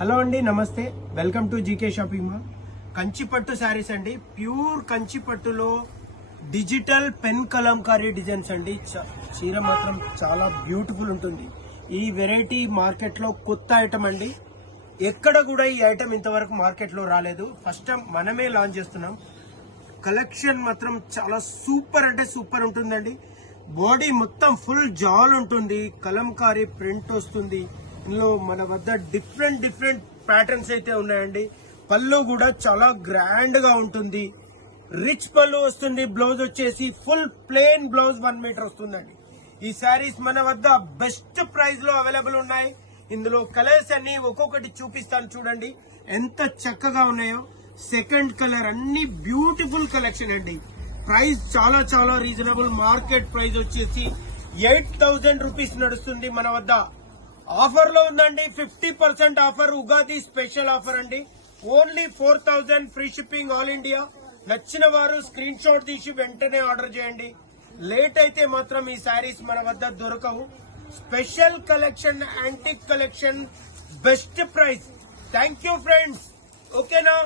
Hello అండి, నమస్తే. Welcome to GK shopping mall. కంచిపట్టు శారీస్ అండి. ప్యూర్ కంచిపట్టులో డిజిటల్ పెన్ కలంకారీ డిజైన్స్ అండి. చీర మాత్రం చాలా బ్యూటిఫుల్ ఉంటుంది. ఈ వెరైటీ మార్కెట్ లో కొత్త ఐటమ్ అండి. ఎక్కడ కూడా ఈ ఐటమ్ ఇంతవరకు మార్కెట్ లో రాలేదు. ఫస్ట్ టైం మనమే లాంచ్ చేస్తున్నాం. కలెక్షన్ మాత్రం చాలా సూపర్ అంటే సూపర్ ఉంటుందండి. బాడీ మొత్తం ఫుల్ జాల్ ఉంటుంది, కలంకారీ ప్రింట్ వస్తుంది. ఇందులో మన వద్ద డిఫరెంట్ ప్యాటర్న్స్ అయితే ఉన్నాయండి. పళ్ళు కూడా చాలా గ్రాండ్ గా ఉంటుంది. రిచ్ పళ్ళు వస్తుంది. బ్లౌజ్ వచ్చేసి ఫుల్ ప్లెయిన్ బ్లౌజ్ 1 మీటర్ వస్తుందండి. ఈ శారీస్ మన వద్ద బెస్ట్ ప్రైస్ లో అవైలబుల్ ఉన్నాయి. ఇందులో కలర్స్ అన్ని ఒక్కొక్కటి చూపిస్తాను, చూడండి ఎంత చక్కగా ఉన్నాయో. సెకండ్ కలర్ అన్ని బ్యూటిఫుల్ కలెక్షన్ అండి. ప్రైస్ చాలా రీజనబుల్. మార్కెట్ ప్రైస్ వచ్చేసి 8,000 రూపీస్ నడుస్తుంది. మన వద్ద ఆఫర్ లో ఉందండి. 50% ఆఫర్, ఉగాది స్పెషల్ ఆఫర్ అండి. Only 4,000 free shipping all India. నచ్చిన వారు స్క్రీన్ షాట్ తీసి వెంటనే ఆర్డర్ చేయండి. లేట్ అయితే మాత్రం ఈ శారీస్ మన వద్ద దొరకవు. Special collection, antique collection, best price. Thank you friends. ఓకేనా?